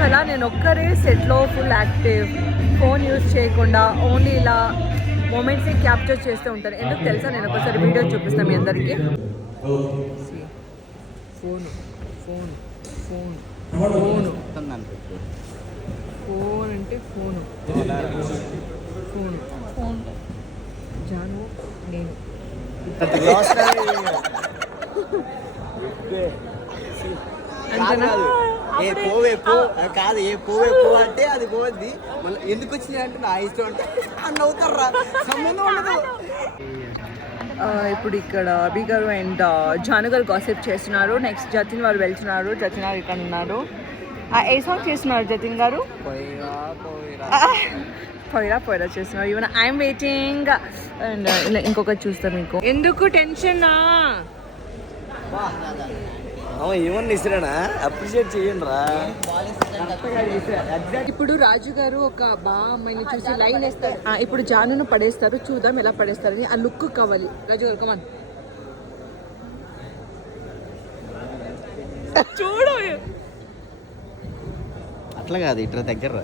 ఇటీవల నేను ఒక్కరే సెట్లో ఫుల్ యాక్టివ్, ఫోన్ యూజ్ చేయకుండా ఓన్లీ ఇలా మూమెంట్స్ని క్యాప్చర్ చేస్తూ ఉంటాను. ఎందుకు తెలుసా? నేను ఒకసారి వీడియో చూపిస్తాను మీ అందరికీ. Phone phone phone phone phone అంటే ఫోను ఫోన్ ఫోన్ జాను నేను ఏ పోవే పో కాదు, ఏ పోవే పో అంటే అది పోద్ది. మళ్ళీ ఎందుకు వచ్చినాయి అంటే నా ఇష్టం అంటే అన్న అవుతారా, సంబంధం ఉండదు. ఇప్పుడు ఇక్కడ అభి గారు అండ్ జాను గారు గాసిప్ చేస్తున్నారు. నెక్స్ట్ జతిన్ వారు వెళ్తున్నారు. జతిన్ గారు ఇక్కడ ఉన్నారు. ఏ సాంగ్ చేస్తున్నారు జతిన్ గారు? పోయిరా పోయిరా చేస్తున్నారు. Even I'm waiting. అండ్ ఇంకొకటి చూస్తాం మీకు. ఎందుకు టెన్షనా? ఏమన్నా ఇస్తారా, అప్రిషియేట్ చేయండి రా. ఇప్పుడు రాజు గారు ఒక అమ్మాయిని చూసి లైన్ వేస్తారు. ఇప్పుడు జానును పడేస్తారు. చూద్దాం ఎలా పడేస్తారని. ఆ లుక్ కావాలి. రాజు గారు కమాన్ చూడు. అట్లా కాదు, ఇట్లా దగ్గర